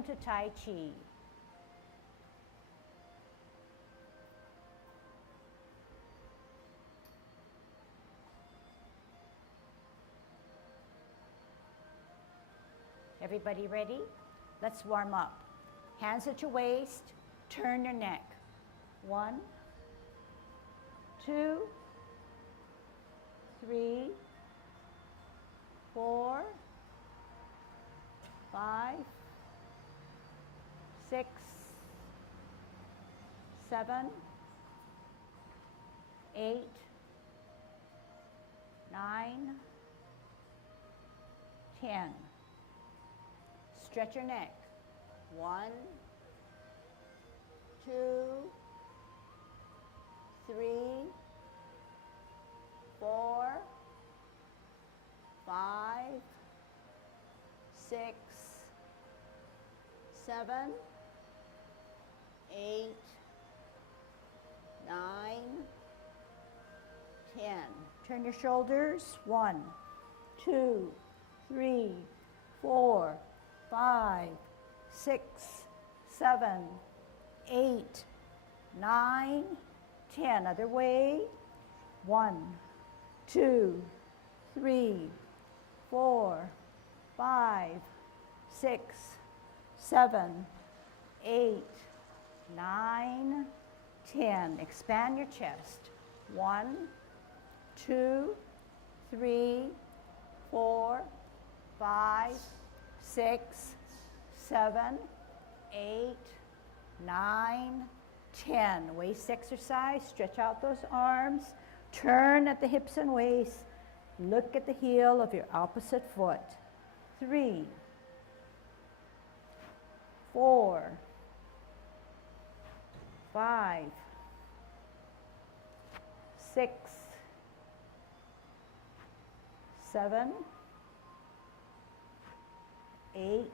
Welcome to Tai Chi. Everybody ready? Let's warm up. Hands at your waist, turn your neck. 1, 2, 3, 4, 5, 6, 7, 8, 9, 10. Stretch your neck. 1, 2, 3, 4, 5, 6, 7, 8, 9, 10. Turn your shoulders. 1, 2, 3, 4, 5, 6, 7, 8, 9, 10. Other way. 1, 2, 3, 4, 5, 6, 7, 8, 9, 10. Expand your chest. 1, 2, 3, 4, 5, 6, 7, 8, 9, 10. Waist exercise. Stretch out those arms. Turn at the hips and waist. Look at the heel of your opposite foot. 3, 4, 5, 6, 7, 8,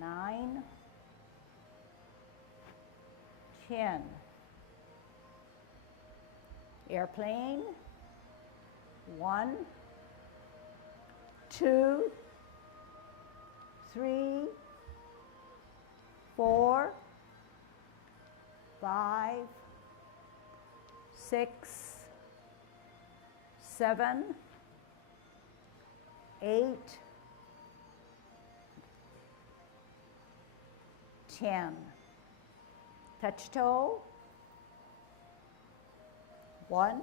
9, 10. Airplane. 1, 2, 3, 4, 5, 6, 7, 8, 10. Touch toe. 1,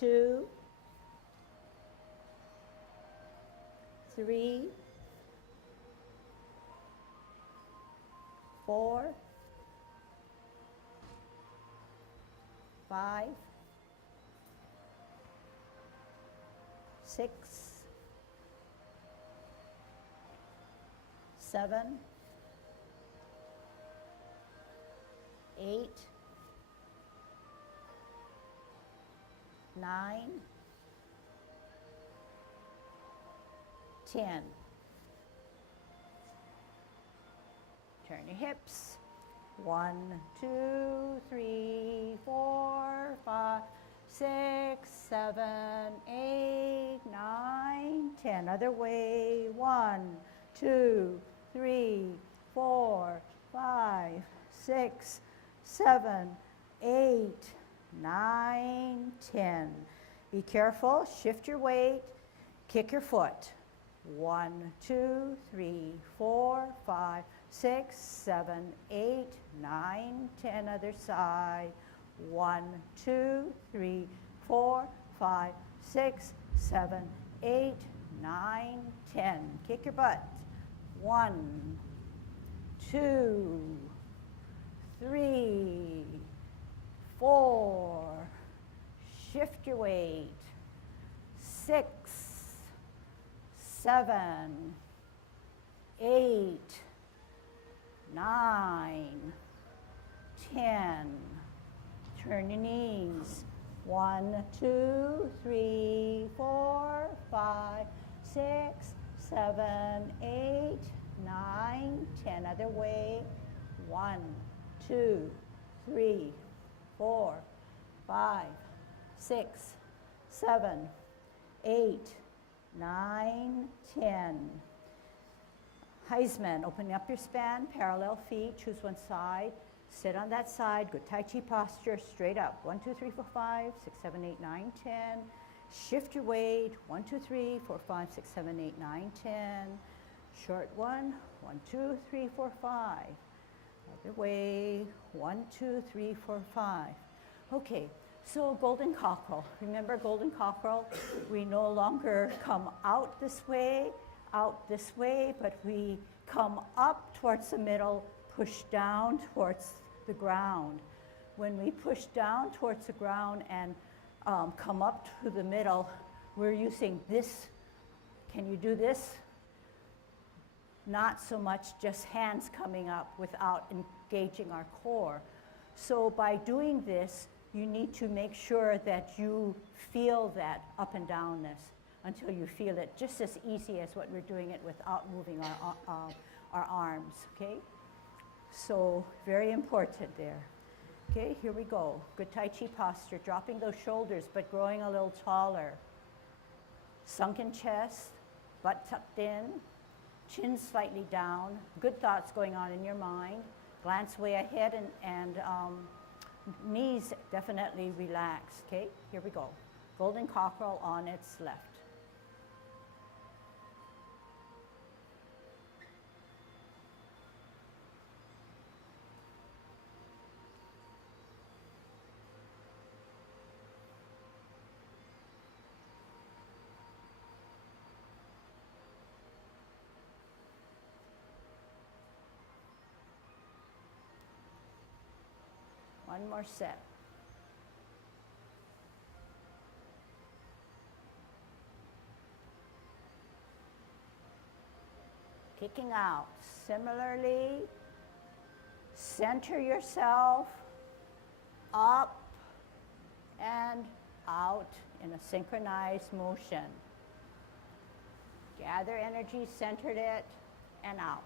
2, 3, 4, 5, 6, 7, 8, 9, 10. Turn your hips. 1, 2, 3, 4, 5, 6, 7, 8, 9, 10. Other way. 1, 2, 3, 4, 5, 6, 7, 8, 9, 10. Be careful. Shift your weight. Kick your foot. 1, 2, 3, 4, 5, 6, 7, 8, 9, 10. Other side. 1, 2, 3, 4, 5, 6, 7, 8, 9, 10. Kick your butt. 1, 2, 3, 4. Shift your weight. 6, 7, 8, 9, 10. Turn your knees. 1, 2, 3, 4, 5, 6, 7, 8, 9, 10. Other way. 1, 2, 3, 4, 5, 6, 7, 8, 9, 10. Heisman, open up your span, parallel feet, choose one side, sit on that side, good Tai Chi posture, straight up. 1, 2, 3, 4, 5, 6, 7, 8, 9, 10. Shift your weight, 1, 2, 3, 4, 5, 6, 7, 8, 9, 10. Short one, 1, 2, 3, 4, 5. Other way, 1, 2, 3, 4, 5. Okay, so golden cockerel. Remember golden cockerel? We no longer come out this way, but we come up towards the middle, push down towards the ground. When we push down towards the ground and come up to the middle, we're using this. Can you do this? Not so much just hands coming up without engaging our core. So by doing this, you need to make sure that you feel that up and downness until you feel it just as easy as what we're doing it without moving our arms, okay? So very important there. Okay, here we go. Good Tai Chi posture, dropping those shoulders but growing a little taller. Sunken chest, butt tucked in, chin slightly down, good thoughts going on in your mind. Glance way ahead and knees definitely relaxed, okay? Here we go. Golden cockerel on its left. One more set. Kicking out. Similarly, center yourself up and out in a synchronized motion. Gather energy, centered it, and out.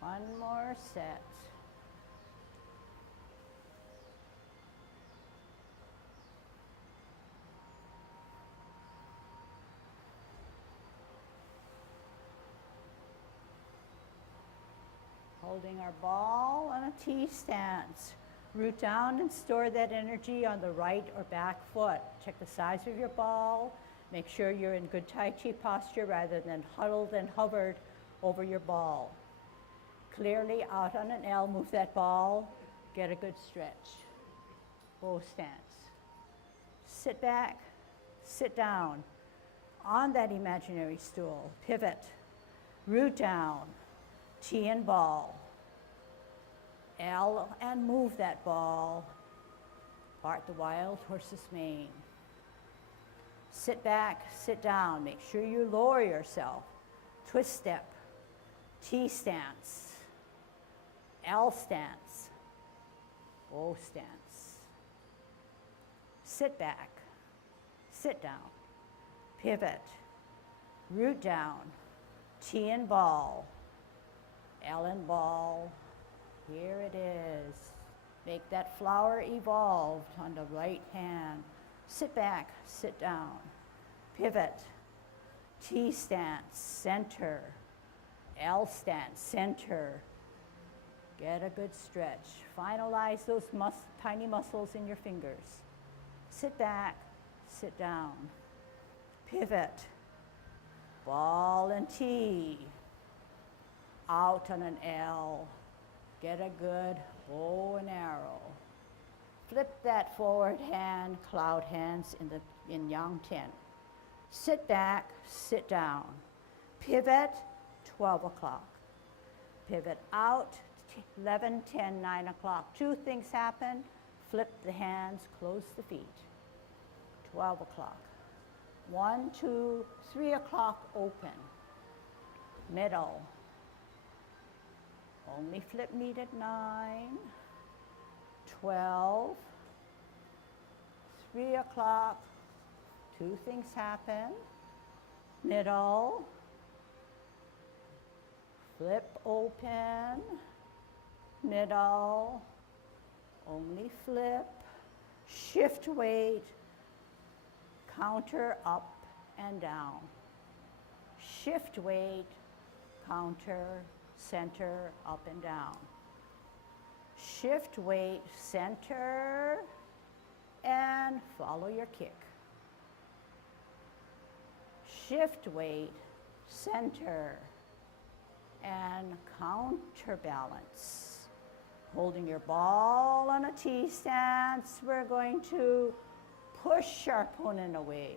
One more set. Holding our ball on a T stance. Root down and store that energy on the right or back foot. Check the size of your ball. Make sure you're in good Tai Chi posture rather than huddled and hovered over your ball. Clearly out on an L, move that ball, get a good stretch. Bow stance. Sit back, sit down on that imaginary stool. Pivot, root down, T and ball. L and move that ball. Part the wild horse's mane. Sit back, sit down. Make sure you lower yourself. Twist step, T stance. L stance, bow stance. Sit back, sit down, pivot, root down, T and ball, L and ball. Here it is. Make that flower evolved on the right hand. Sit back, sit down, pivot, T stance, center, L stance, center. Get a good stretch. Finalize those tiny muscles in your fingers. Sit back, sit down. Pivot. Ball and T. Out on an L. Get a good bow and arrow. Flip that forward hand, cloud hands in Yang 10. Sit back, sit down. Pivot, 12 o'clock. Pivot out, 11, 10, 9 o'clock. Two things happen. Flip the hands, close the feet. 12 o'clock. 1, 2, 3 o'clock open. Middle. Only flip meet at 9, 12, 3 o'clock, 2 things happen. Middle, flip open, middle, only flip, shift weight, counter up and down. Shift weight, counter, center, up and down. Shift weight, center, and follow your kick. Shift weight, center, and counterbalance. Holding your ball on a T stance, we're going to push our opponent away.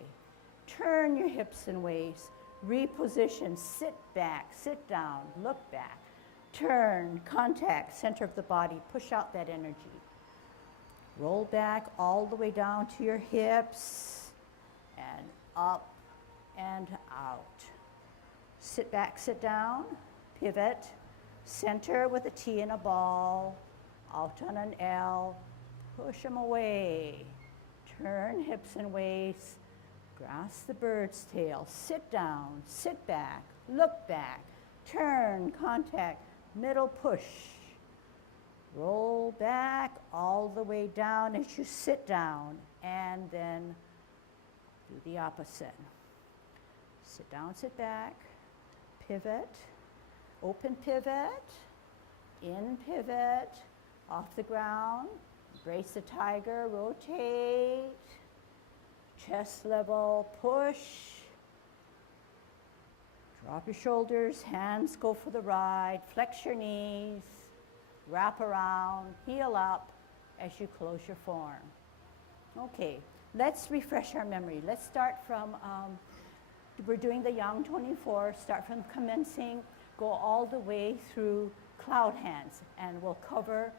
Turn your hips and waist. Reposition, sit back, sit down, look back. Turn, contact, center of the body, push out that energy. Roll back all the way down to your hips and up and out. Sit back, sit down, pivot, center with a T and a ball, out on an L, push them away. Turn hips and waist, grasp the bird's tail, sit down, sit back, look back, turn, contact, middle push. Roll back all the way down as you sit down, and then do the opposite. Sit down, sit back, pivot, open pivot, in pivot, off the ground, brace the tiger, rotate, chest level, push, drop your shoulders, hands go for the ride, flex your knees, wrap around, heel up as you close your form. Okay, let's refresh our memory. Let's start from, we're doing the Yang 24, start from commencing, go all the way through cloud hands, and we'll cover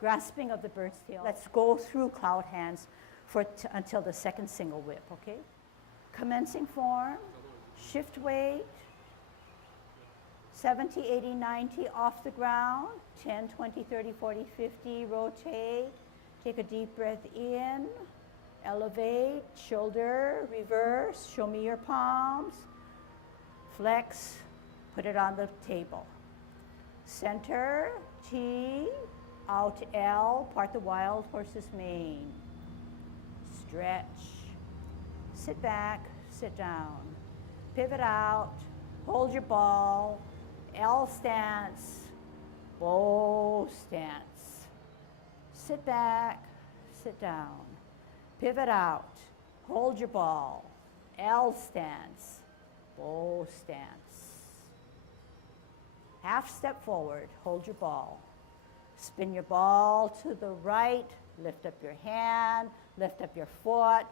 grasping of the bird's tail. Let's go through cloud hands until the second single whip, okay? Commencing form, shift weight, 70, 80, 90 off the ground, 10, 20, 30, 40, 50, rotate, take a deep breath in, elevate, shoulder, reverse, show me your palms, flex, put it on the table. Center, T, out L, part the wild horse's mane. Stretch, sit back, sit down. Pivot out, hold your ball, L stance, bow stance. Sit back, sit down. Pivot out, hold your ball, L stance, bow stance. Half step forward, hold your ball. Spin your ball to the right, lift up your hand, lift up your foot,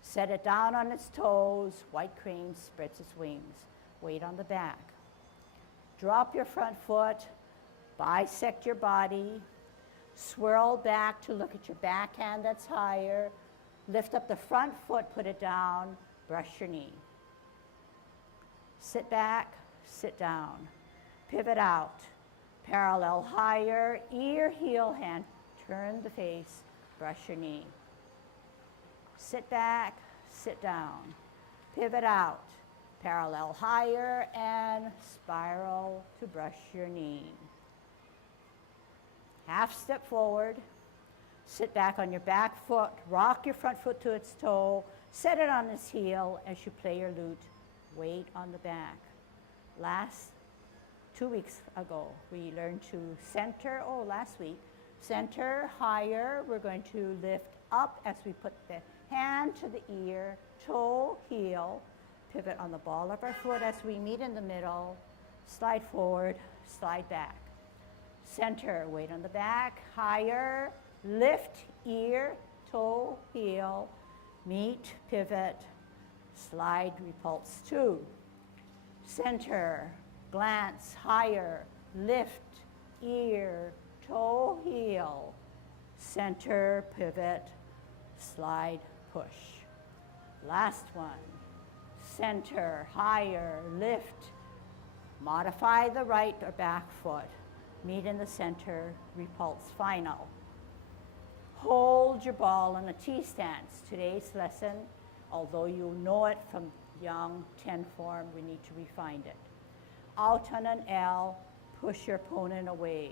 set it down on its toes, white crane spreads its wings, weight on the back. Drop your front foot, bisect your body, swirl back to look at your backhand that's higher, lift up the front foot, put it down, brush your knee. Sit back, sit down, pivot out, parallel higher, ear, heel, hand, turn the face, brush your knee. Sit back, sit down, pivot out, parallel higher, and spiral to brush your knee. Half step forward, sit back on your back foot, rock your front foot to its toe, set it on its heel as you play your lute, weight on the back. Last 2 weeks ago, we learned to center, last week, center, higher. We're going to lift up as we put the hand to the ear, toe, heel, pivot on the ball of our foot as we meet in the middle, slide forward, slide back. Center, weight on the back, higher, lift, ear, toe, heel, meet, pivot, slide, repulse 2. Center, glance, higher, lift, ear, toe, heel, center, pivot, slide, push. Last one. Center, higher, lift. Modify the right or back foot. Meet in the center, repulse final. Hold your ball in a T stance. Today's lesson, although you know it from young 10 form, we need to refine it. Out on an L, push your opponent away.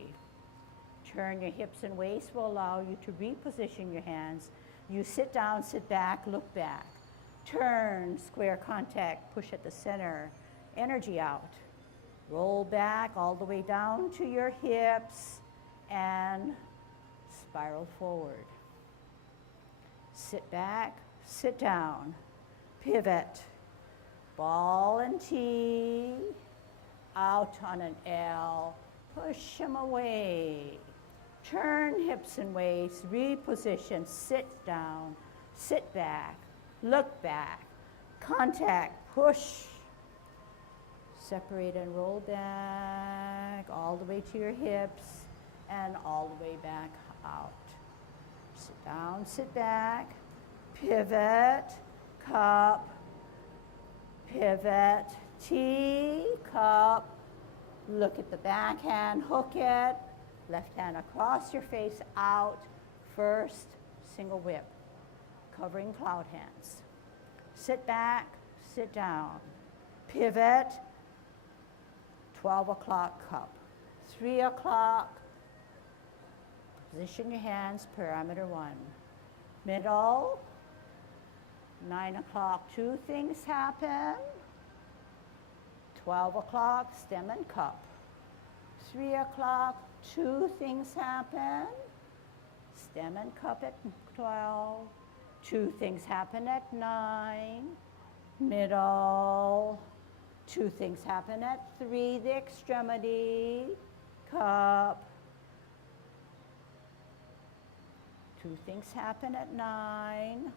Turn your hips and waist will allow you to reposition your hands. You sit down, sit back, look back. Turn, square contact, push at the center, energy out. Roll back all the way down to your hips and spiral forward. Sit back, sit down, pivot, ball and T, out on an L, push them away. Turn hips and waist, reposition, sit down, sit back, look back, contact, push. Separate and roll back all the way to your hips and all the way back out. Sit down, sit back, pivot, cup, pivot, T, cup. Look at the backhand, hook it. Left hand across your face, out. First, single whip, covering cloud hands. Sit back, sit down, pivot, 12 o'clock cup. 3 o'clock, position your hands, parameter 1. Middle, 9 o'clock, 2 things happen. 12 o'clock, stem and cup. 3 o'clock, 2 things happen. Stem and cup at 12. 2 things happen at 9. Middle. 2 things happen at 3, the extremity, cup. 2 things happen at 9.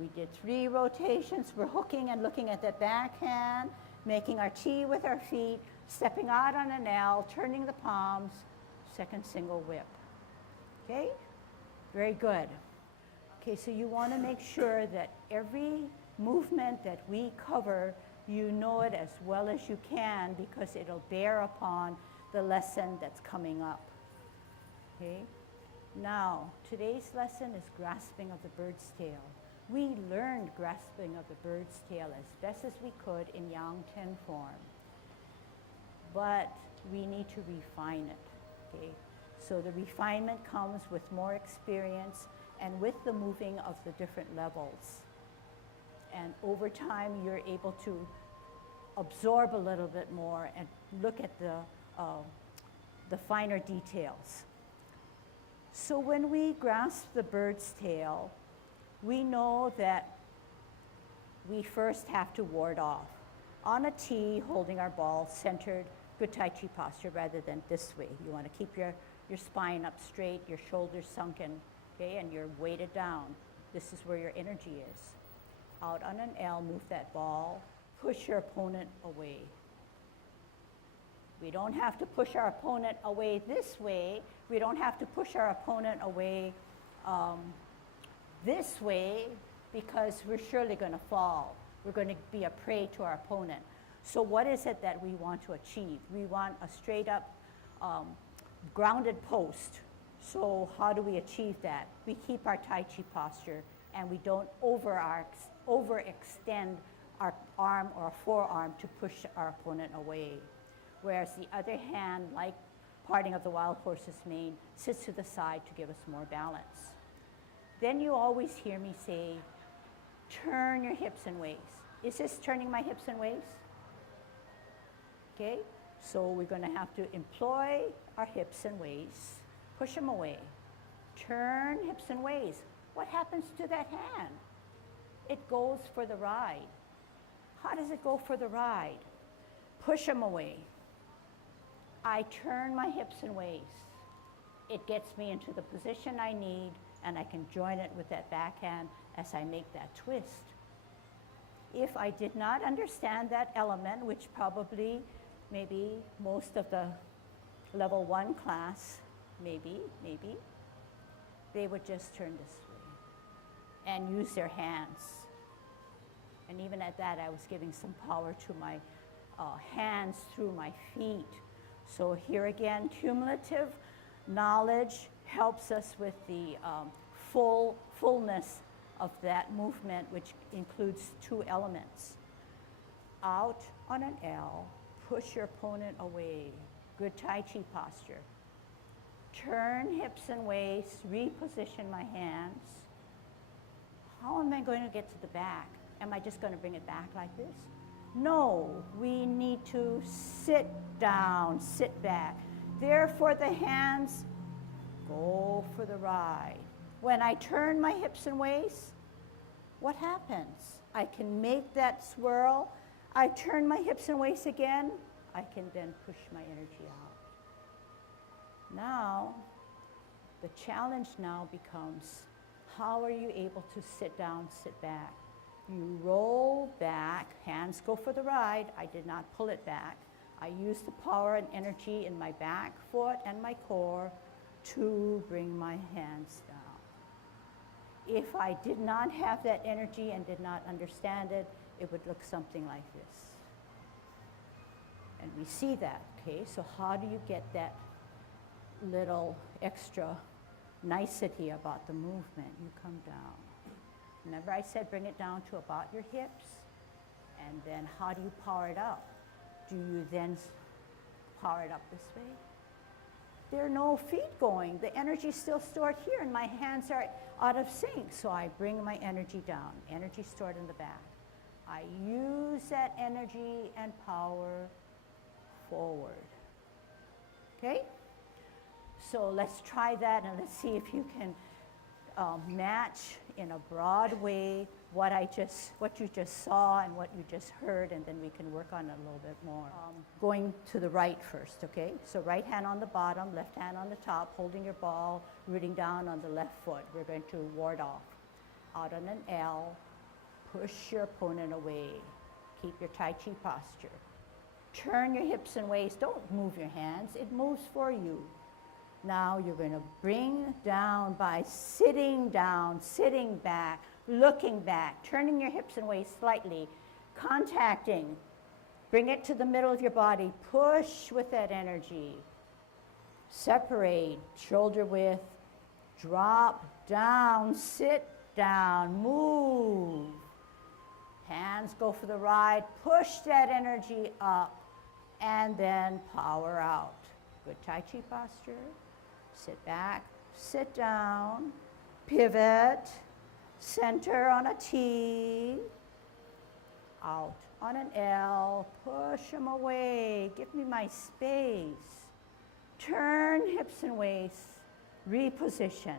We did 3 rotations. We're hooking and looking at that backhand, making our T with our feet, stepping out on an L, turning the palms, second single whip. Okay? Very good. Okay, so you want to make sure that every movement that we cover, you know it as well as you can because it'll bear upon the lesson that's coming up. Okay? Now, today's lesson is grasping of the bird's tail. We learned grasping of the bird's tail as best as we could in Yang 10 form, but we need to refine it. Okay? So the refinement comes with more experience and with the moving of the different levels. And over time, you're able to absorb a little bit more and look at the finer details. So when we grasp the bird's tail, we know that we first have to ward off. On a T, holding our ball centered, good Tai Chi posture rather than this way. You want to keep your spine up straight, your shoulders sunken, okay, and you're weighted down. This is where your energy is. Out on an L, move that ball, push your opponent away. We don't have to push our opponent away this way. We don't have to push our opponent away this way because we're surely going to fall. We're going to be a prey to our opponent. So what is it that we want to achieve? We want a straight up grounded post. So how do we achieve that? We keep our Tai Chi posture and we don't overextend our arm or forearm to push our opponent away. Whereas the other hand, like parting of the wild horse's mane, sits to the side to give us more balance. Then you always hear me say, turn your hips and waist. Is this turning my hips and waist? Okay, so we're going to have to employ our hips and waist, push them away. Turn hips and waist. What happens to that hand? It goes for the ride. How does it go for the ride? Push them away. I turn my hips and waist. It gets me into the position I need, and I can join it with that backhand as I make that twist. If I did not understand that element, which probably maybe most of the level 1 class, maybe, they would just turn this way and use their hands. And even at that, I was giving some power to my hands through my feet. So here again, cumulative knowledge helps us with the fullness of that movement, which includes 2 elements. Out on an L, push your opponent away. Good Tai Chi posture. Turn hips and waist, reposition my hands. How am I going to get to the back? Am I just going to bring it back like this? No, we need to sit down, sit back. Therefore, the hands go for the ride. When I turn my hips and waist, what happens? I can make that swirl. I turn my hips and waist again. I can then push my energy out. Now, the challenge now becomes, how are you able to sit down, sit back? You roll back, hands go for the ride. I did not pull it back. I use the power and energy in my back foot and my core to bring my hands down. If I did not have that energy and did not understand it, it would look something like this. And we see that, okay? So how do you get that little extra nicety about the movement? You come down. Remember I said bring it down to about your hips, and then how do you power it up? Do you then power it up this way? There are no feet going. The energy is still stored here, and my hands are out of sync, so I bring my energy down. Energy stored in the back. I use that energy and power forward. Okay? So let's try that, and let's see if you can match in a broad way what you just saw and what you just heard, and then we can work on it a little bit more. Going to the right first, okay? So right hand on the bottom, left hand on the top, holding your ball, rooting down on the left foot. We're going to ward off. Out on an L, push your opponent away. Keep your Tai Chi posture. Turn your hips and waist. Don't move your hands. It moves for you. Now you're going to bring down by sitting down, sitting back, looking back, turning your hips and waist slightly, contacting. Bring it to the middle of your body. Push with that energy. Separate, shoulder width. Drop down, sit down, move. Hands go for the ride. Push that energy up, and then power out. Good Tai Chi posture. Sit back, sit down, pivot, center on a T, out on an L, push them away, give me my space. Turn hips and waist, reposition.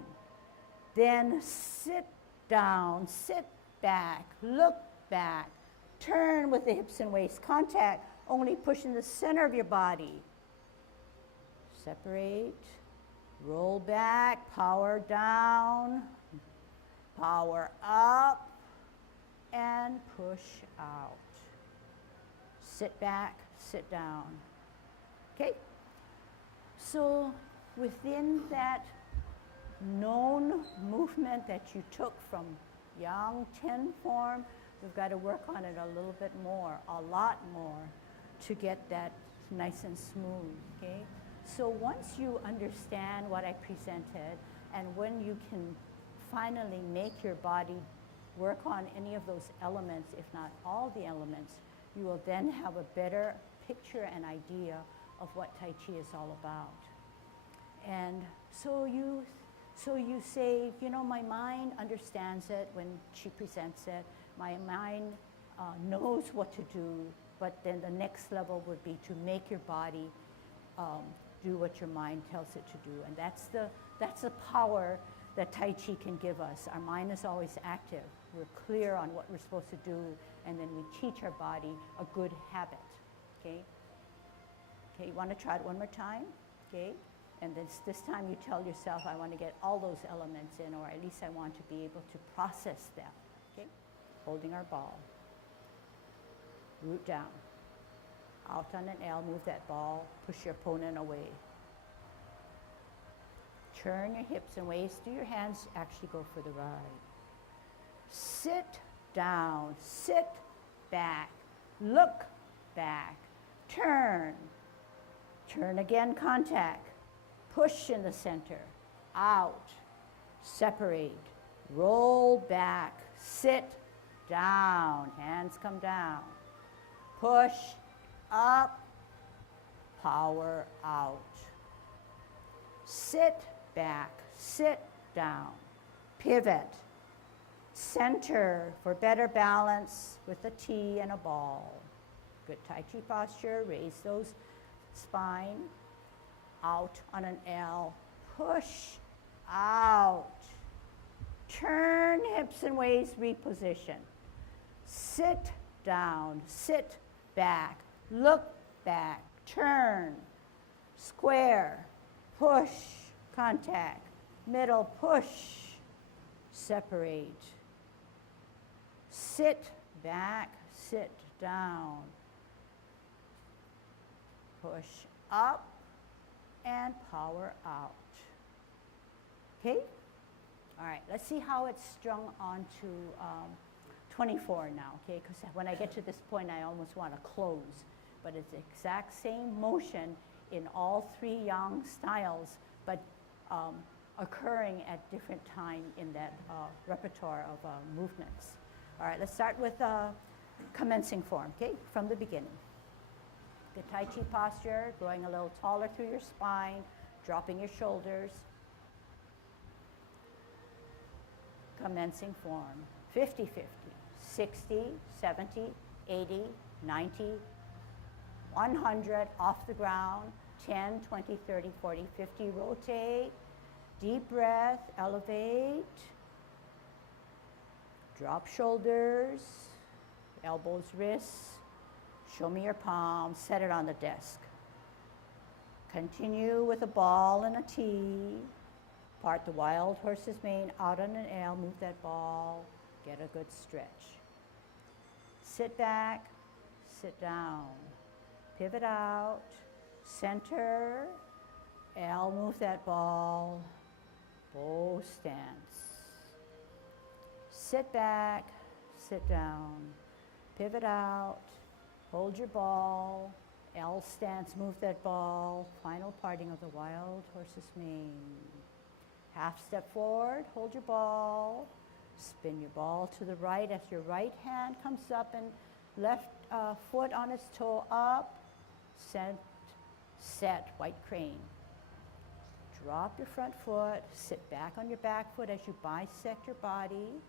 Then sit down, sit back, look back, turn with the hips and waist, contact, only pushing the center of your body. Separate. Roll back, power down, power up, and push out. Sit back, sit down. Okay? So within that known movement that you took from Yang 10 form, we've got to work on it a little bit more, a lot more, to get that nice and smooth, okay? So once you understand what I presented, and when you can finally make your body work on any of those elements, if not all the elements, you will then have a better picture and idea of what Tai Chi is all about. And so you say, you know, my mind understands it when she presents it. My mind knows what to do, but then the next level would be to make your body do what your mind tells it to do. And that's the power that Tai Chi can give us. Our mind is always active. We're clear on what we're supposed to do, and then we teach our body a good habit, okay? Okay, you want to try it one more time, okay? And this time you tell yourself, I want to get all those elements in, or at least I want to be able to process them, okay? Holding our ball. Root down. Out on an L, move that ball, push your opponent away. Turn your hips and waist. Do your hands actually go for the ride? Sit down, sit back, look back, turn, turn again, contact, push in the center, out, separate, roll back, sit down, hands come down, push up, power out, sit back, sit down, pivot, center for better balance with a T and a ball. Good Tai Chi posture, raise those spine, out on an L, push out, turn hips and waist, reposition, sit down, sit back, look back, turn, square, push, contact, middle, push, separate, sit back, sit down, push up, and power out. Okay? All right, let's see how it's strung onto 24 now, okay? Because when I get to this point, I almost want to close. But it's the exact same motion in all three yang styles, but occurring at different time in that repertoire of movements. All right, let's start with commencing form, okay? From the beginning. The Tai Chi posture, growing a little taller through your spine, dropping your shoulders. Commencing form, 50-50, 60, 70, 80, 90, 100, off the ground, 10, 20, 30, 40, 50, rotate, deep breath, elevate, drop shoulders, elbows, wrists, show me your palms, set it on the desk. Continue with a ball and a T. Part the wild horse's mane out on an L, move that ball, get a good stretch. Sit back, sit down, pivot out, center, L, move that ball, bow stance. Sit back, sit down, pivot out, hold your ball, L stance, move that ball, final parting of the wild horse's mane. Half step forward, hold your ball, spin your ball to the right as your right hand comes up and left foot on its toe up, set, white crane. Drop your front foot, sit back on your back foot as you bisect your body.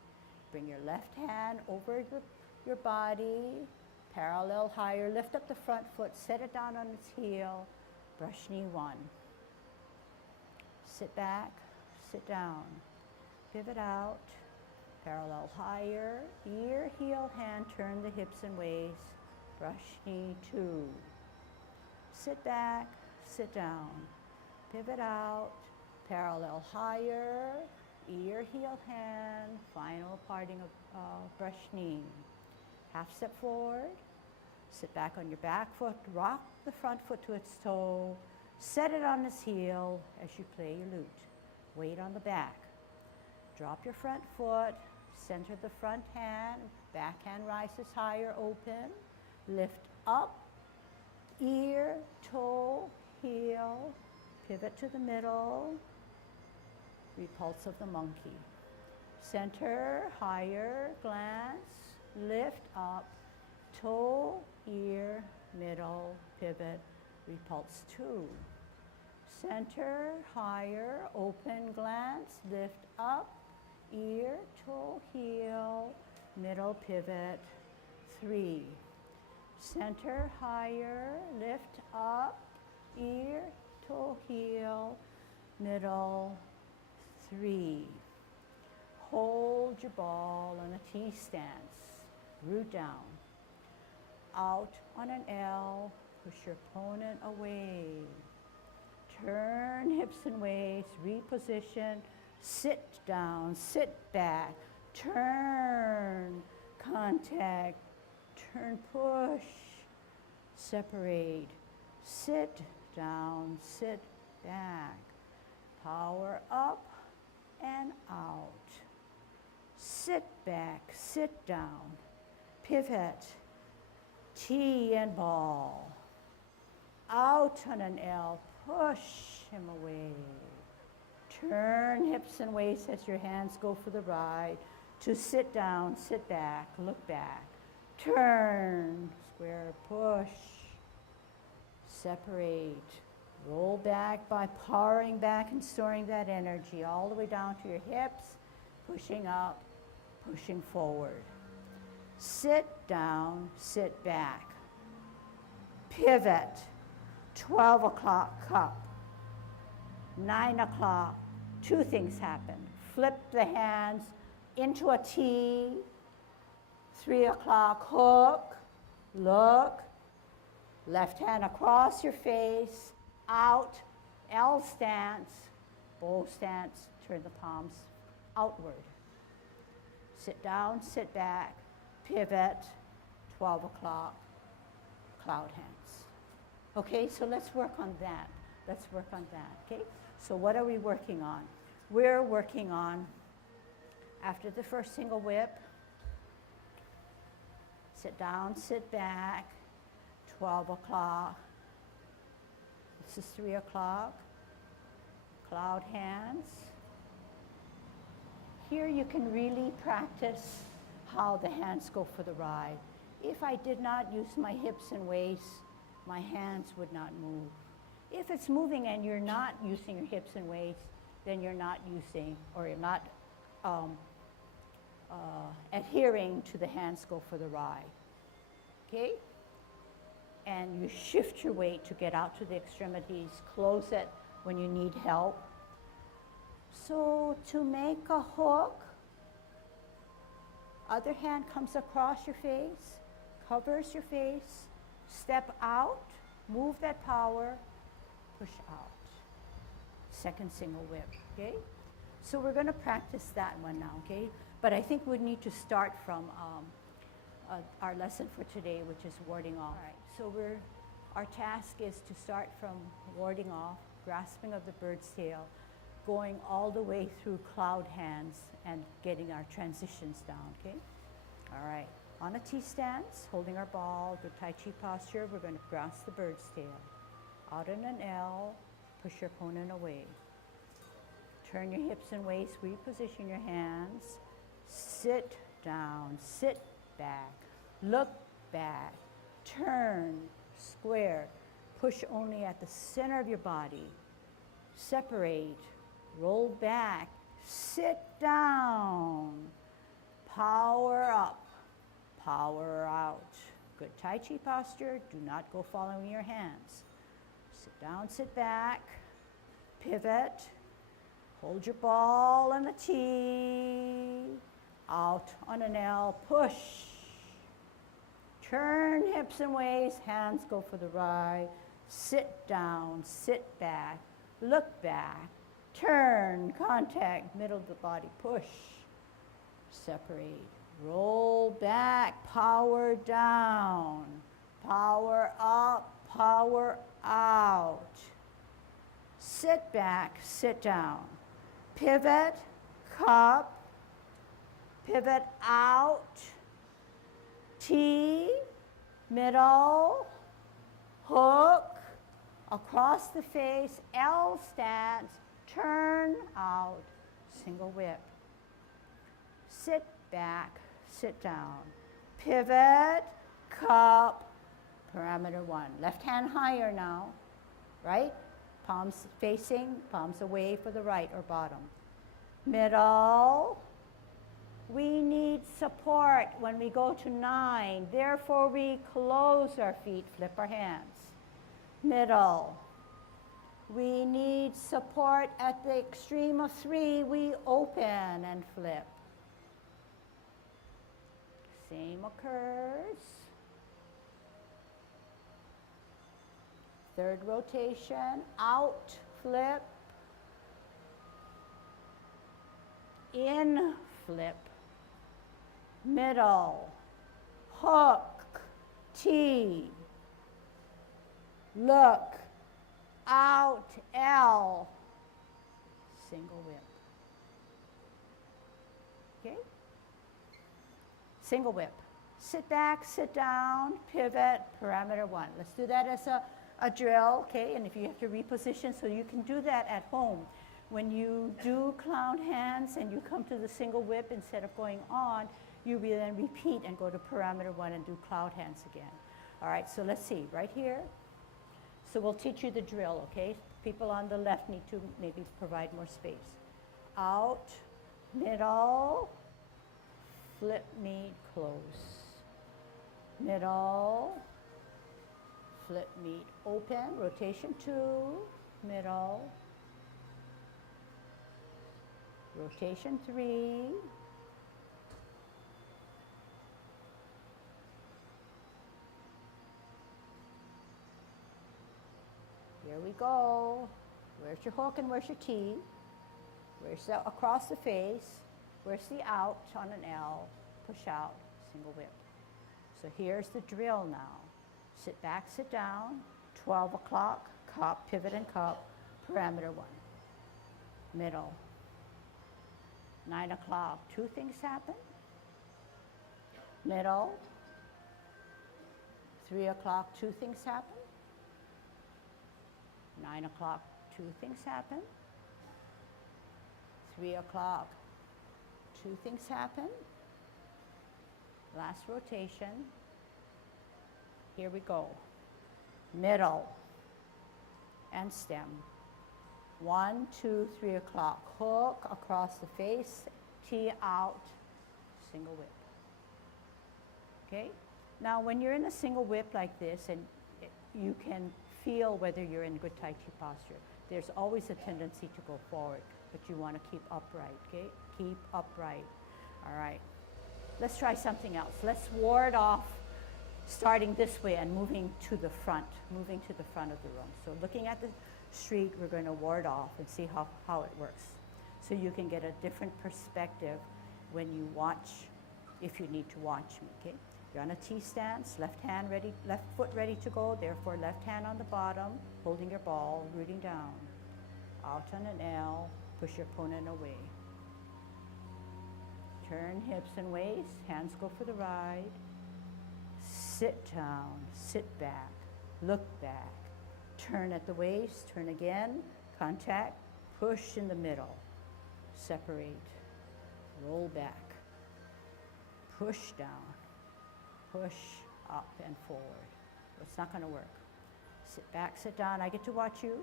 Bring your left hand over your body, parallel higher, lift up the front foot, set it down on its heel, brush knee one. Sit back, sit down, pivot out, parallel higher, ear, heel, hand, turn the hips and waist, brush knee two. Sit back, sit down, pivot out, parallel higher, ear, heel, hand, final parting of brush knee. Half step forward, sit back on your back foot, rock the front foot to its toe, set it on its heel as you play your lute. Weight on the back. Drop your front foot, center the front hand, back hand rises higher, open, lift up, ear, toe, heel, pivot to the middle, repulse of the monkey. Center, higher, glance, lift up, toe, ear, middle, pivot, repulse two. Center, higher, open, glance, lift up, ear, toe, heel, middle, pivot, three. Center, higher, lift up, ear, toe, heel, middle, three. Hold your ball on a T stance, root down. Out on an L, push your opponent away. Turn hips and waist, reposition, sit down, sit back, turn, contact, turn, push, separate, sit down, sit back, power up and out. sit back, sit down, pivot, T and ball. Out on an L, push him away. Turn hips and waist as your hands go for the ride. To sit down, sit back, look back. Turn, square, push. Separate. Roll back by powering back and storing that energy all the way down to your hips, pushing up, pushing forward. Sit down, sit back. Pivot. 12 o'clock cup. 9 o'clock, two things happen. Flip the hands into a T. 3 o'clock hook, look. Left hand across your face, out, L stance, bow stance, turn the palms outward. Sit down, sit back, pivot, 12 o'clock, cloud hands. Okay, so let's work on that. Let's work on that, okay? So what are we working on? We're working on, after the first single whip, sit down, sit back, 12 o'clock. This is 3 o'clock, cloud hands. Here you can really practice how the hands go for the ride. If I did not use my hips and waist, my hands would not move. If it's moving and you're not using your hips and waist, then you're not using, or you're not adhering to the hands go for the ride, okay? And you shift your weight to get out to the extremities, close it when you need help. So to make a hook, other hand comes across your face, covers your face, step out, move that power, push out. Second single whip, okay? So we're gonna practice that one now, okay? But I think we need to start from our lesson for today, which is warding off. All right, so our task is to start from warding off, grasping of the bird's tail, going all the way through cloud hands and getting our transitions down, okay? All right, on a T stance, holding our ball, good Tai Chi posture, we're gonna grasp the bird's tail. Out in an L, push your opponent away. Turn your hips and waist, reposition your hands. Sit down, sit back, look back, turn, square. Push only at the center of your body. Separate, roll back, sit down. Power up, power out. Good Tai Chi posture, do not go following your hands. Sit down, sit back, pivot, hold your ball on the T, out on an L, push. Turn hips and waist, hands go for the ride. Sit down, sit back, look back, turn, contact, middle of the body, push. Separate, roll back, power down, power up, power out. Sit back, sit down. Pivot, cup, pivot out, T, middle, hook, across the face, L stance, turn out, single whip. Sit back, sit down. Pivot, cup, parameter 1. Left hand higher now, right? Palms facing, palms away for the right or bottom. Middle. We need support when we go to 9. Therefore, we close our feet, flip our hands. Middle. We need support at the extreme of 3. We open and flip. Same occurs. Third rotation, out, flip, in, flip, middle, hook, T, look, out, L, single whip. Okay? Single whip. Sit back, sit down, pivot, parameter 1. Let's do that as a drill, okay? And if you have to reposition, so you can do that at home. When you do clown hands and you come to the single whip, instead of going on, you will then repeat and go to parameter 1 and do cloud hands again. All right, so let's see, right here. So we'll teach you the drill, okay? People on the left need to maybe provide more space. Out, middle, flip, meet, close. Middle, flip, meet, open, rotation 2, middle, rotation 3, here we go. Where's your hook and where's your T? Where's the across the face? Where's the out on an L? Push out, single whip. So here's the drill now. Sit back, sit down, 12 o'clock, cup, pivot and cup, parameter 1. Middle. 9 o'clock, 2 things happen. Middle. 3 o'clock, 2 things happen. 9 o'clock, 2 things happen. 3 o'clock, 2 things happen. Last rotation. Here we go. Middle and stem. 1, 2, 3 o'clock. Hook across the face, T out, single whip. Okay? Now when you're in a single whip like this, and you can feel whether you're in good Tai Chi posture, there's always a tendency to go forward, but you want to keep upright, okay? Keep upright. All right. Let's try something else. Let's ward off starting this way and moving to the front of the room. So looking at the street, we're going to ward off and see how it works. So you can get a different perspective when you watch, if you need to watch me, okay? You're on a T stance, left foot ready to go, therefore left hand on the bottom, holding your ball, rooting down. Out on an L, push your opponent away. Turn hips and waist, hands go for the ride. Sit down, sit back, look back. Turn at the waist, turn again, contact, push in the middle. Separate, roll back, push down, push up and forward. It's not going to work. Sit back, sit down. I get to watch you.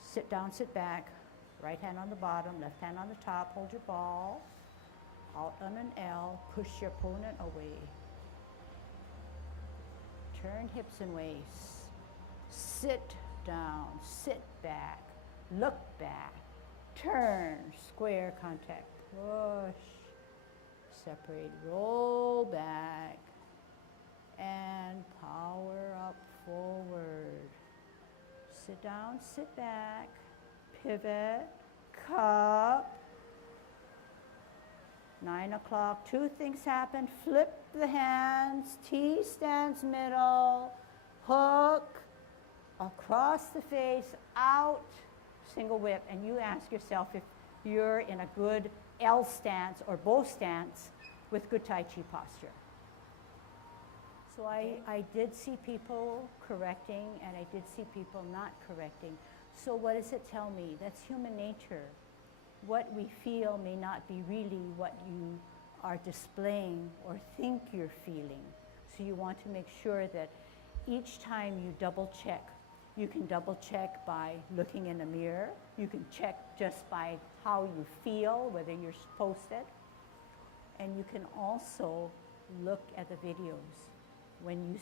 Sit down, sit back. Right hand on the bottom, left hand on the top. Hold your ball. Out on an L. Push your opponent away. Turn hips and waist. Sit down, sit back, look back. Turn, square contact. Push. Separate, roll back. And power up forward. Sit down, sit back, pivot, cup. 9 o'clock, 2 things happen. Flip the hands, T stands middle, hook, across the face, out, single whip. And you ask yourself if you're in a good L stance or bow stance with good Tai Chi posture. So I did see people correcting and I did see people not correcting. So what does it tell me? That's human nature. What we feel may not be really what you are displaying or think you're feeling. So you want to make sure that each time you double check. You can double check by looking in a mirror. You can check just by how you feel, whether you're posted. And you can also look at the videos. When you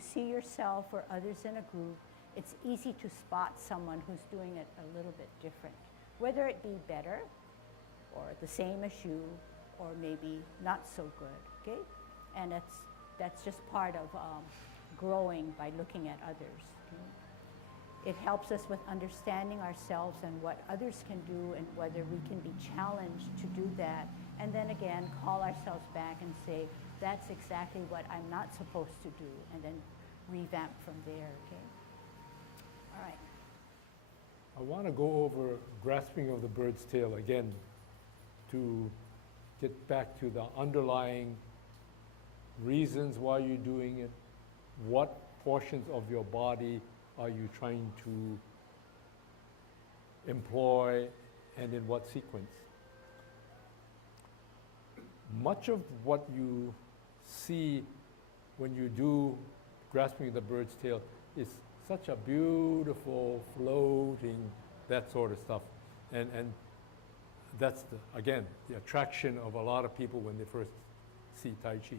see yourself or others in a group, it's easy to spot someone who's doing it a little bit different. Whether it be better or the same as you or maybe not so good, okay? And that's just part of growing by looking at others. Okay? It helps us with understanding ourselves and what others can do and whether we can be challenged to do that. And then again, call ourselves back and say, that's exactly what I'm not supposed to do, and then revamp from there, okay? All right. I want to go over grasping of the bird's tail again to get back to the underlying reasons why you're doing it, what portions of your body are you trying to employ, and in what sequence. Much of what you see when you do grasping the bird's tail is such a beautiful, floating, that sort of stuff. And that's, again, the attraction of a lot of people when they first see Tai Chi.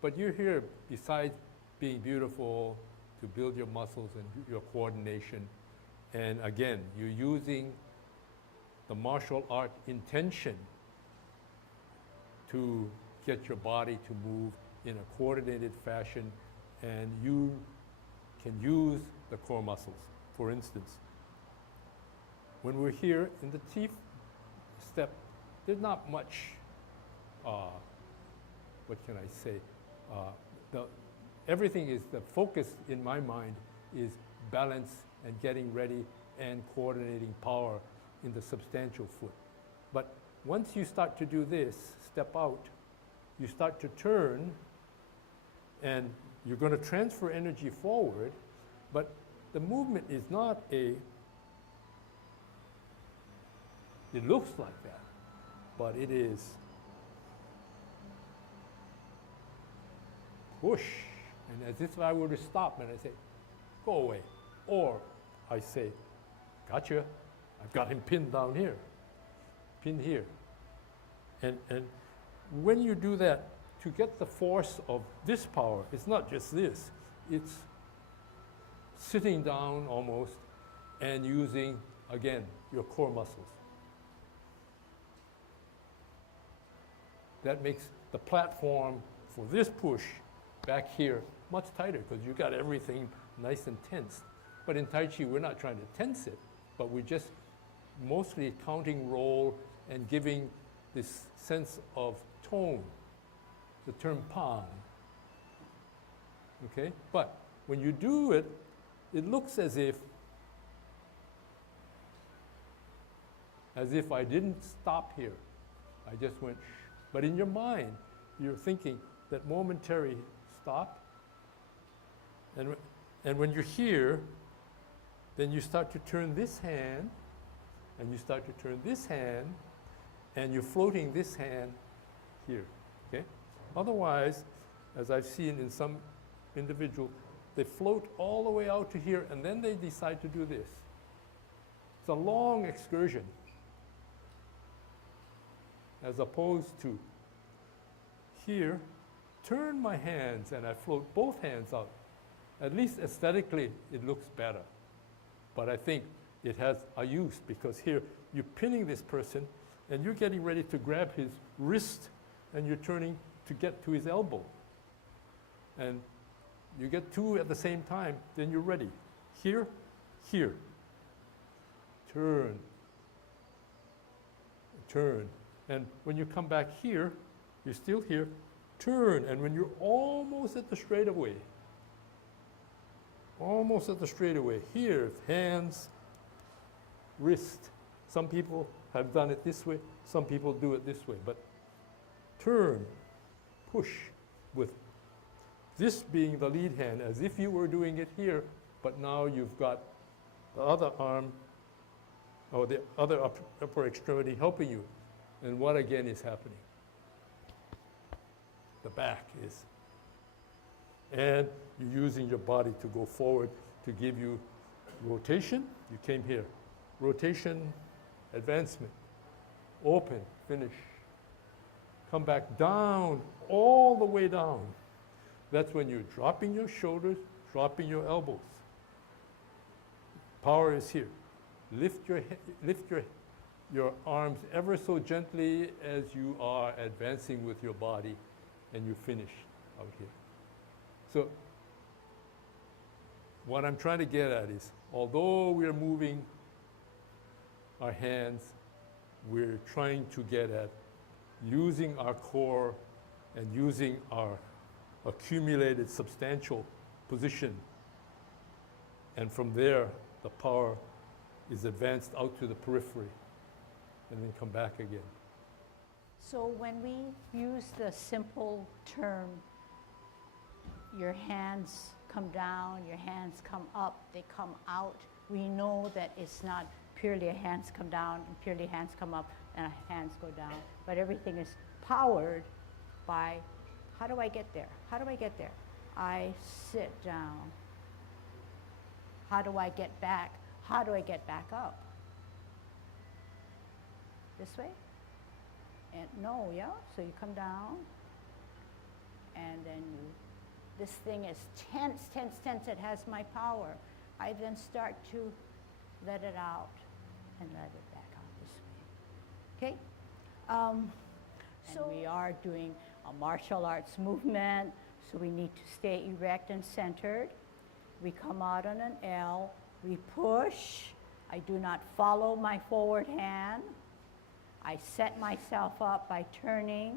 But you're here, besides being beautiful, to build your muscles and your coordination. And again, you're using the martial art intention to get your body to move in a coordinated fashion, and you can use the core muscles. For instance, when we're here in the teeth step, there's not much, what can I say? Everything is, the focus in my mind is balance and getting ready and coordinating power in the substantial foot. But once you start to do this, step out, you start to turn, and you're going to transfer energy forward, but the movement is not it looks like that, but it is push. And as if I were to stop and I say, go away. Or I say, gotcha, I've got him pinned down here, pinned here. And when you do that, to get the force of this power, it's not just this, it's sitting down almost and using, again, your core muscles. That makes the platform for this push back here much tighter, because you got everything nice and tense. But in Tai Chi, we're not trying to tense it, but we're just mostly counting roll and giving this sense of tone, the term pang. Okay? But when you do it, it looks as if I didn't stop here. I just went shh. But in your mind, you're thinking that momentary stop. And when you're here, then you start to turn this hand, and you start to turn this hand, and you're floating this hand here, okay? Otherwise, as I've seen in some individual, they float all the way out to here, and then they decide to do this. It's a long excursion, as opposed to here, turn my hands, and I float both hands out. At least aesthetically, it looks better. But I think it has a use, because here, you're pinning this person, and you're getting ready to grab his wrist, and you're turning to get to his elbow. And you get two at the same time, then you're ready. Here, here. Turn. Turn. And when you come back here, you're still here. Turn. And when you're almost at the straightaway, here, hands, wrist. Some people have done it this way, some people do it this way, but turn, push, with this being the lead hand, as if you were doing it here, but now you've got the other arm, or the other upper extremity helping you. And what again is happening? The back is. And you're using your body to go forward to give you rotation. You came here. Rotation, advancement, open, finish. Come back down, all the way down. That's when you're dropping your shoulders, dropping your elbows. Power is here. Lift your arms ever so gently as you are advancing with your body, and you finish out here. So what I'm trying to get at is, although we're moving our hands, we're trying to get at using our core and using our accumulated substantial position. And from there, the power is advanced out to the periphery and then come back again. So when we use the simple term, your hands come down, your hands come up, they come out, we know that it's not purely a hands come down and purely hands come up and a hands go down, but everything is powered by, how do I get there? How do I get there? I sit down. How do I get back? How do I get back up? This way? And no, yeah? So you come down, and then you, this thing is tense, tense, tense. It has my power. I then start to let it out and let it back out this way. Okay? So we are doing a martial arts movement, so we need to stay erect and centered. We come out on an L. We push. I do not follow my forward hand. I set myself up by turning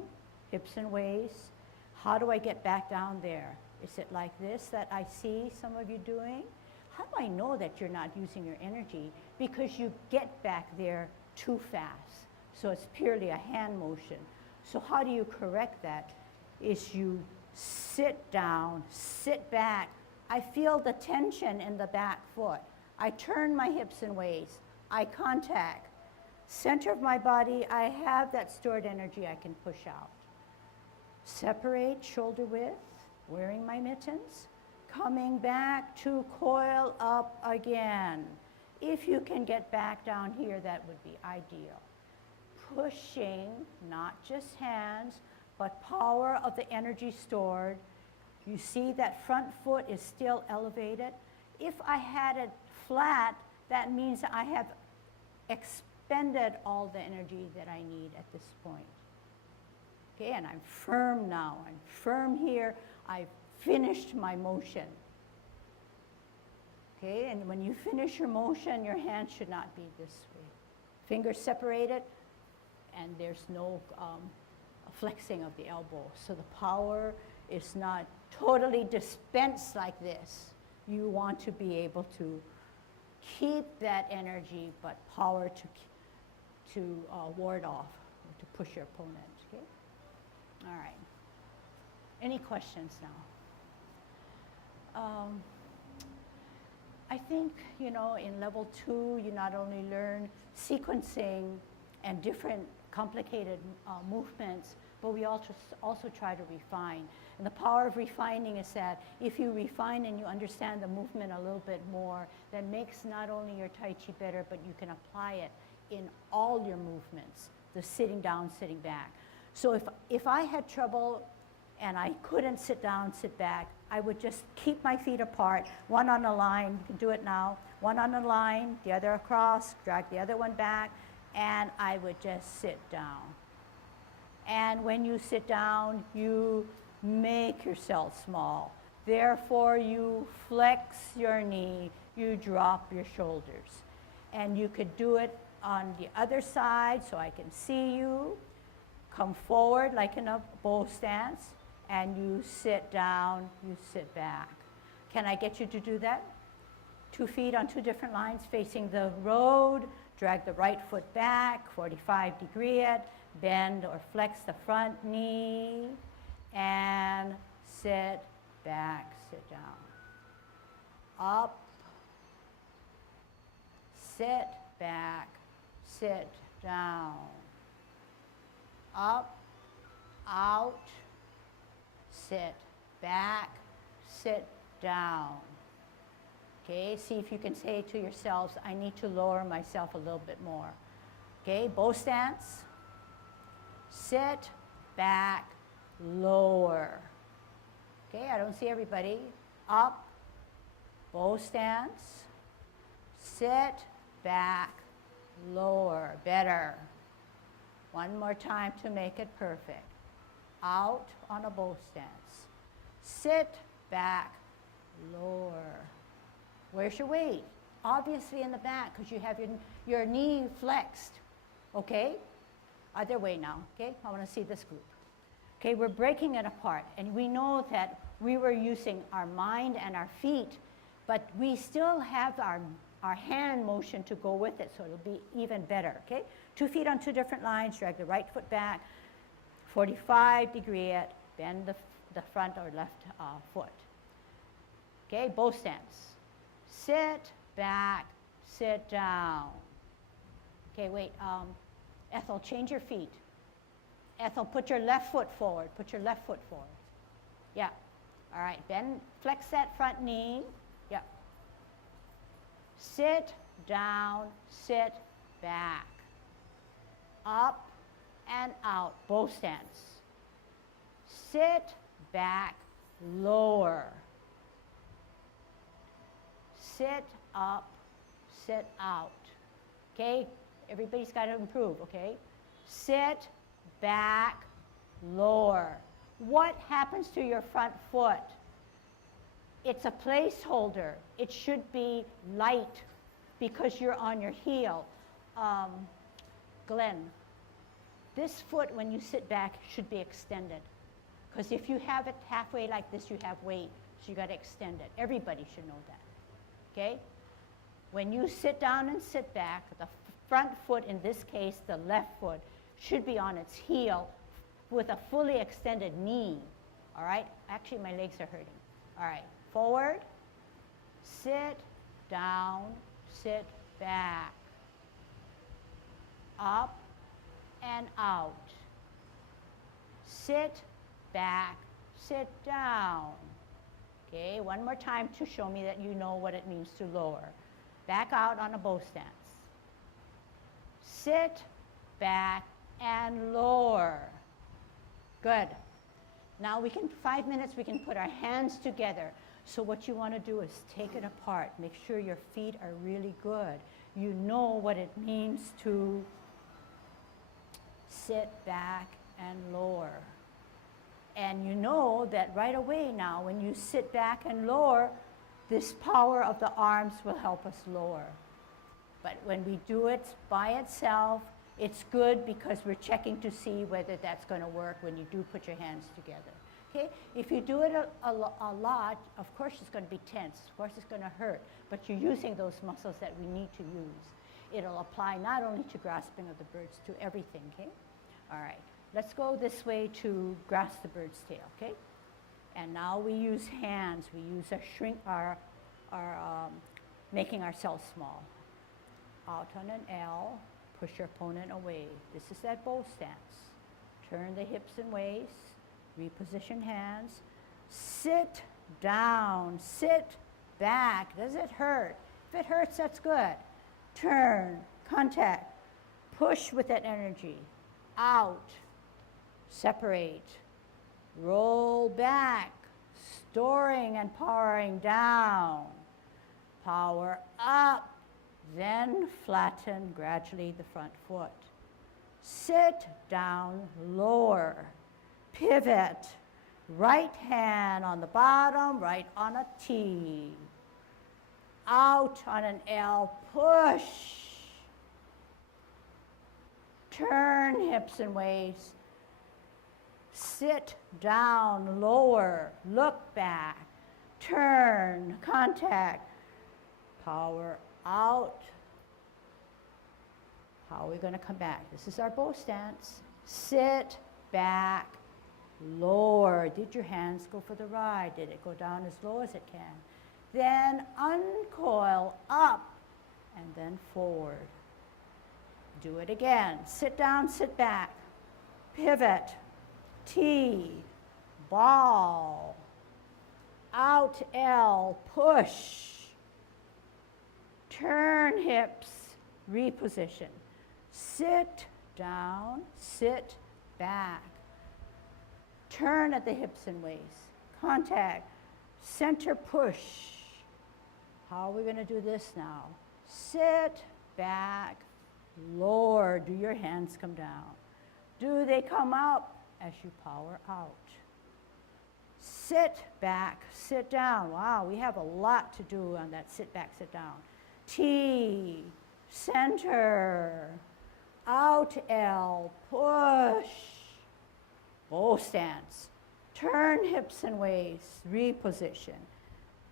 hips and waists. How do I get back down there? Is it like this that I see some of you doing? How do I know that you're not using your energy? Because you get back there too fast. So it's purely a hand motion. So how do you correct that? Is you sit down, sit back. I feel the tension in the back foot. I turn my hips and waists. Eye contact. Center of my body, I have that stored energy I can push out. Separate shoulder width, wearing my mittens, coming back to coil up again. If you can get back down here, that would be ideal. Pushing, not just hands, but power of the energy stored. You see that front foot is still elevated. If I had it flat, that means I have expended all the energy that I need at this point. Okay, and I'm firm now. I'm firm here. I've finished my motion. Okay, and when you finish your motion, your hand should not be this way. Fingers separated, and there's no flexing of the elbow. So the power is not totally dispensed like this. You want to be able to keep that energy, but power to ward off, or to push your opponent. Okay? All right. Any questions now? I think, you know, in level 2, you not only learn sequencing and different complicated movements, but we also try to refine. And the power of refining is that if you refine and you understand the movement a little bit more, that makes not only your Tai Chi better, but you can apply it in all your movements, the sitting down, sitting back. So if I had trouble and I couldn't sit down, sit back, I would just keep my feet apart, one on a line, you can do it now, one on a line, the other across, drag the other one back, and I would just sit down. And when you sit down, you make yourself small. Therefore, you flex your knee, you drop your shoulders. And you could do it on the other side so I can see you. Come forward like in a bow stance, and you sit down, you sit back. Can I get you to do that? 2 feet on 2 different lines facing the road. Drag the right foot back, 45-degree it. Bend or flex the front knee. And sit back, sit down. Up. Sit back, sit down. Up, out, sit back, sit down. Okay, see if you can say to yourselves, I need to lower myself a little bit more. Okay, bow stance. Sit back, lower. Okay, I don't see everybody. Up, bow stance. Sit back, lower. Better. One more time to make it perfect. Out on a bow stance. Sit back, lower. Where's your weight? Obviously in the back because you have your knee flexed. Okay? Other way now. Okay? I want to see this group. Okay, we're breaking it apart. And we know that we were using our mind and our feet, but we still have our hand motion to go with it, so it'll be even better. Okay? 2 feet on 2 different lines. Drag the right foot back. 45-degree it, bend the front or left foot. Okay, both stance. Sit back, sit down. Okay, wait, Ethel, change your feet. Ethel, put your left foot forward. Put your left foot forward. Yeah. All right, bend, flex that front knee. Yeah. Sit down, sit back. Up and out, both stance. Sit back, lower. Sit up, sit out. Okay, everybody's got to improve, okay? Sit back, lower. What happens to your front foot? It's a placeholder. It should be light because you're on your heel. Glenn, this foot when you sit back should be extended. Because if you have it halfway like this, you have weight. So you got to extend it. Everybody should know that. Okay? When you sit down and sit back, the front foot, in this case, the left foot, should be on its heel with a fully extended knee. All right? Actually, my legs are hurting. All right. Forward, sit down, sit back. Up and out. Sit back, sit down. Okay, one more time to show me that you know what it means to lower. Back out on a bow stance. Sit back and lower. Good. Now we can, 5 minutes, we can put our hands together. So what you want to do is take it apart. Make sure your feet are really good. You know what it means to sit back and lower. And you know that right away now, when you sit back and lower, this power of the arms will help us lower. But when we do it by itself, it's good because we're checking to see whether that's going to work when you do put your hands together. Okay? If you do it a lot, of course it's going to be tense. Of course it's going to hurt. But you're using those muscles that we need to use. It'll apply not only to grasping of the birds, to everything. Okay? All right. Let's go this way to grasp the bird's tail. Okay? And now we use hands. We use making ourselves small. Out on an L. Push your opponent away. This is that bow stance. Turn the hips and waist. Reposition hands. Sit down. Sit back. Does it hurt? If it hurts, that's good. Turn. Contact. Push with that energy. Out. Separate. Roll back. Storing and powering down. Power up. Then flatten gradually the front foot. Sit down, lower, pivot, right hand on the bottom, right on a T. Out on an L, push. Turn hips and waist. Sit down, lower, look back. Turn, contact, power out. How are we going to come back? This is our bow stance. Sit back, lower. Did your hands go for the ride? Did it go down as low as it can? Then uncoil up and then forward. Do it again. Sit down, sit back. Pivot. T. Ball. Out L. Push. Turn hips, reposition. Sit down, sit back. Turn at the hips and waist. Contact, center push. How are we going to do this now? Sit back, lower. Do your hands come down? Do they come up as you power out? Sit back, sit down. Wow, we have a lot to do on that sit back, sit down. T, center, out L, push, bow stance, turn hips and waist, reposition,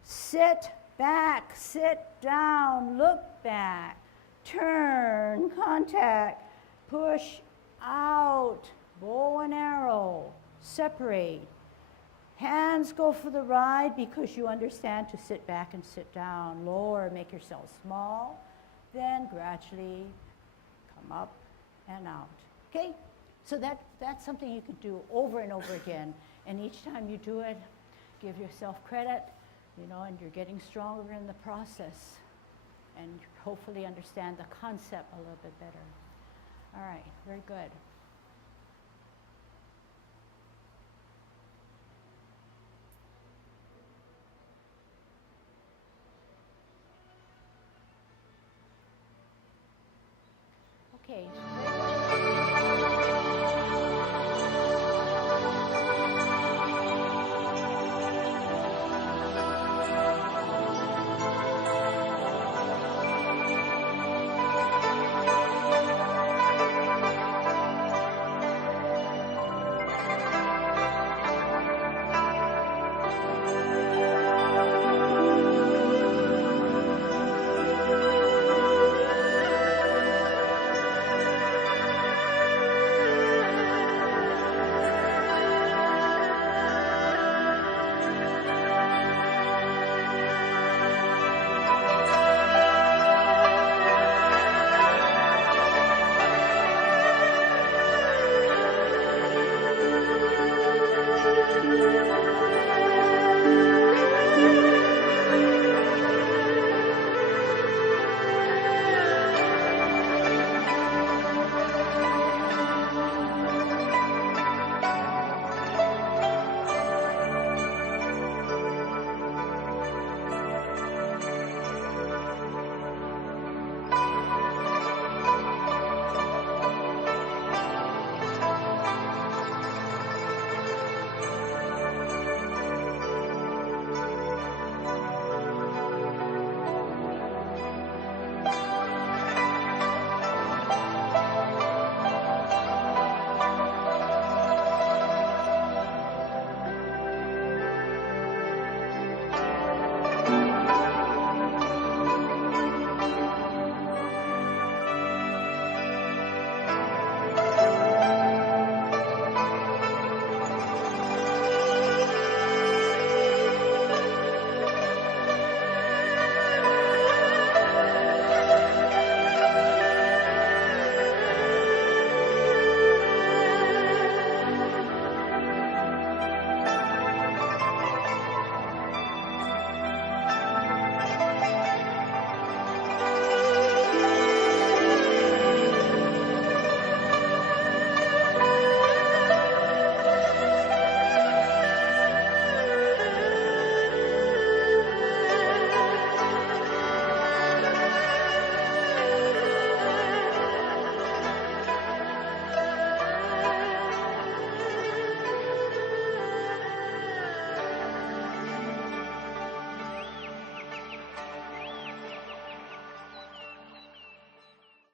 sit back, sit down, look back, turn, contact, push out, Bow and arrow, separate. Hands go for the ride because you understand to sit back and sit down. Lower, make yourself small. Then gradually come up and out. Okay? So that's something you can do over and over again. And each time you do it, give yourself credit, you know, and you're getting stronger in the process. And hopefully understand the concept a little bit better. All right, very good. Okay.